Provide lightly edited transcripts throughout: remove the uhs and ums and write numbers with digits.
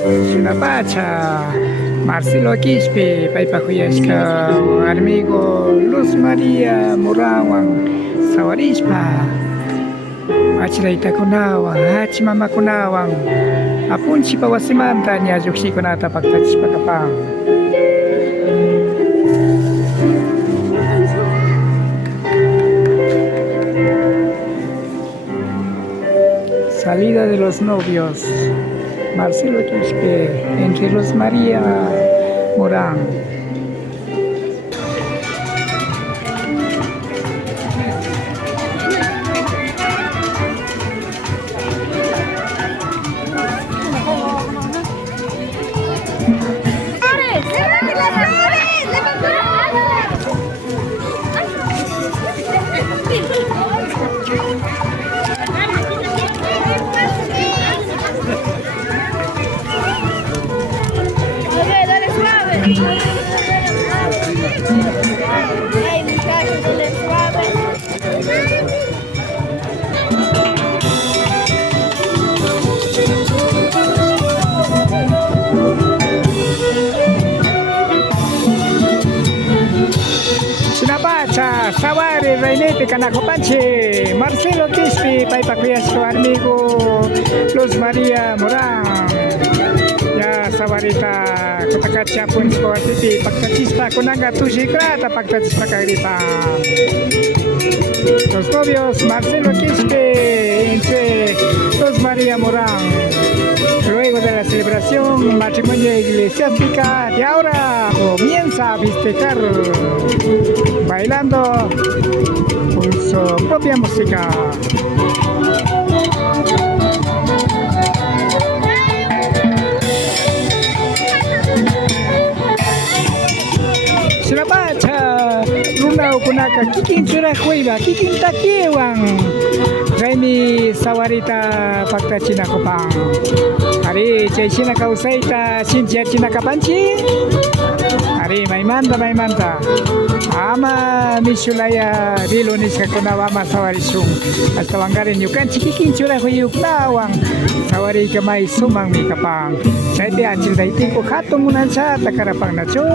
Sinapacha, Marcelo Kishpy, Paipakuyashka, amigo Luz María Morán, Sawarispa, Achiraitakunawan, Hachimamakunawan, Apunchi Pawasimanta, Nyayukshikunata Paktachipakapang. Salida de los novios. Marcelo Kishpy, entre Luz María Morán. Sinapacha, Sawari, Reinete, Canacopanche, Marcelo Kishpy, Paipakuyashka, amigo Luz María Morán. Ya Sawarita, Cotacachi, Punsko, Titi, Paktachispa, Kunanga, Tushikrata, Paktachispa, Cagripa. Los novios, Marcelo Kishpy, entre Luz María Morán. Luego de la celebración Matrimonio Eclesiástica, y ahora comienza a festejar bailando con su propia música. Sinapacha, RUNA LLAKTAKUNAPAK kikin churajuiba, kikin takiwan. Raimi sawarita paktachina kopang. Ari chaysina kawsayta sinchiachina kapanchi. Ari maymanta. Ama mishulaya dilo niskakuna ama sawarishun. Hasta wangari nyukan chikikin churajuyuktawan. Sawari kamay sumang mi kapang. Chayte achil daitin ko Hatun munan sa takarapang na cho.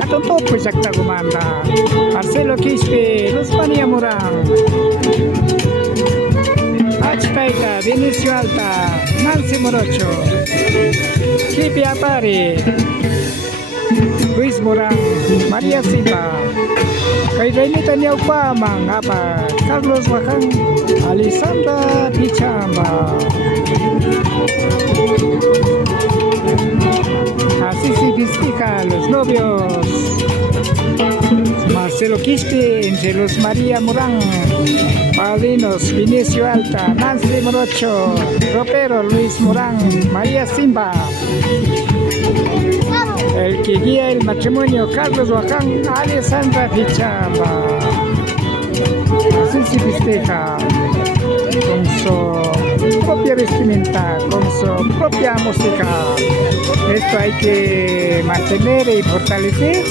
Hatun Tupuk Gumanda, Marcelo Kishpy, Luz María Morán, Vestimenta, Vinicio Alta, Nancy Morocho, Pérez, Luis Morán, María Simba, Vestimenta Ñawpakuna, Carlos Guaján, Alexandra Pichamba. Así se festeja los novios. Marcelo Kishpy, entre Luz María Morán, Padrinos Vinicio Alta, Nancy Morocho, Roperos Luis Morán, María Simba. El que guía el matrimonio, Carlos Guaján, Alexandra Pichamba. Así se festeja con su propia vestimenta, con su propia música. Esto hay que mantener y fortalecer.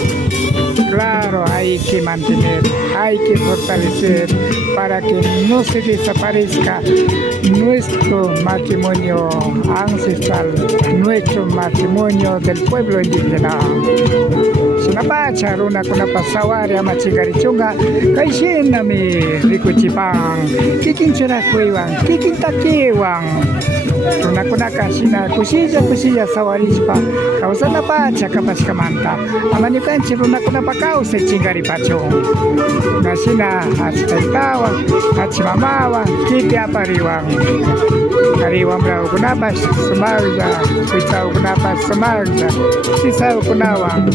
Claro, hay que mantener, hay que fortalecer para que no se desaparezca nuestro matrimonio ancestral, nuestro matrimonio del pueblo indígena. pacha runa kunapak sawari ama chigarichunga kaishin nami rikuchipang kikin churakuiwan kikin takiwan runa kunaka shina kusilla sawarishpa kawsana pacha kapashkamanta ama ñukanchik runa kunapak kawsay chingaripachun nashina achitaytawan achimamawan kiti apariwan kari wambraukunapas sumaqlla kuitawkunapas sumaqlla sisawkunawan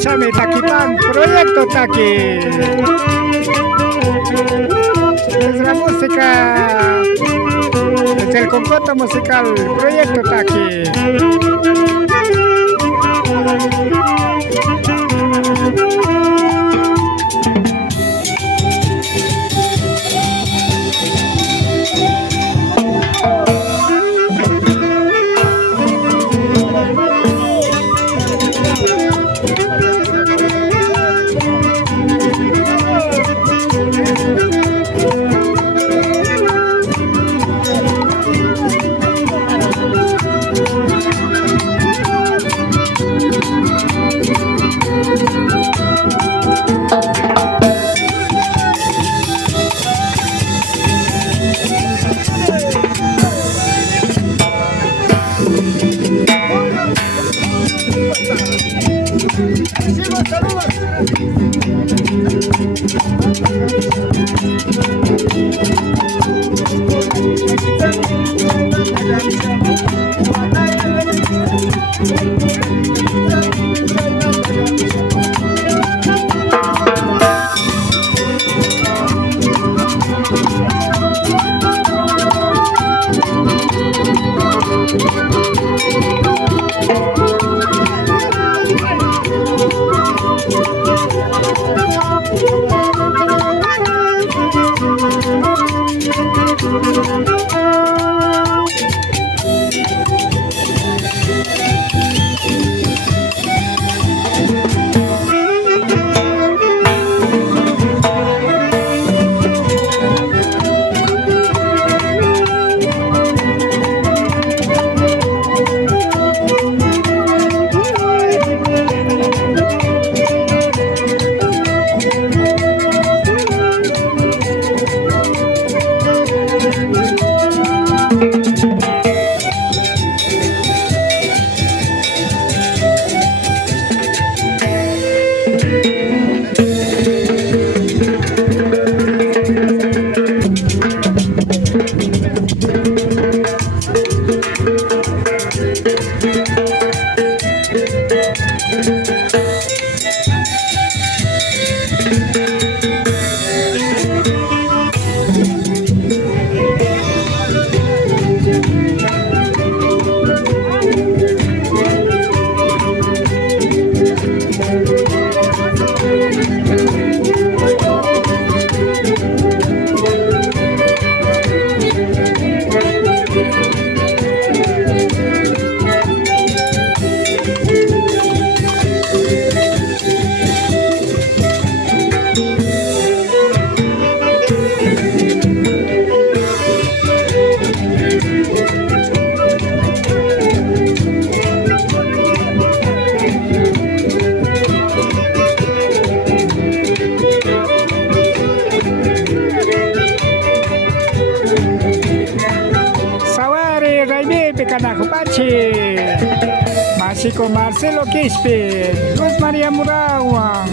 Chame takipan proyecto taki. Es la música, es el conjunto musical proyecto taki. Cotacachi. Masiko Marcelo Kishpy, Luz María Morán,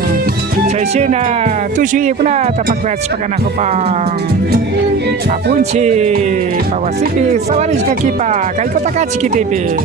Tradicional, Tushuyikuna Tapakras Pakanakopang, Apunchi, Pawasipi, Sawarishka Kipa, Kai Cotacachi Kitipi.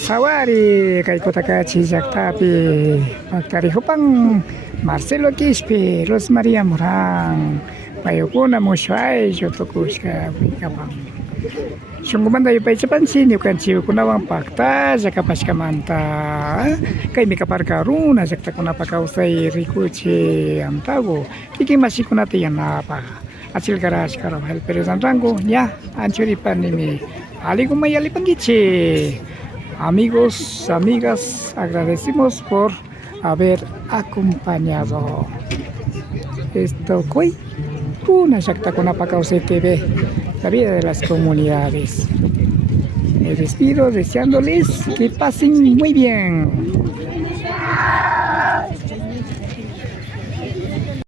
Sawari kay Cotacachi Jaktapi Pagtarihupang Marcelo Kishpy, Luz María Morán, Payukuna Mushuay, Jotokushka, Wikapang. Sungumanda yung paisapansin, yung kanchiyo ko nawang pakta, Jakapashkamanta, kay Mikaparka RUNA LLAKTAKUNAPAK KAWSAY Rikuchi Amtago, Ikimashiko natin yan napa. Asil Garage Rafael Pérez ang rango, ya, anchuripan ni mi. Aligumay Pangitsi. Amigos, amigas, agradecimos por haber acompañado. Esto fue RUNA LLAKTAKUNAPAK KAWSAY TV, la vida de las comunidades. Me despido deseándoles que pasen muy bien.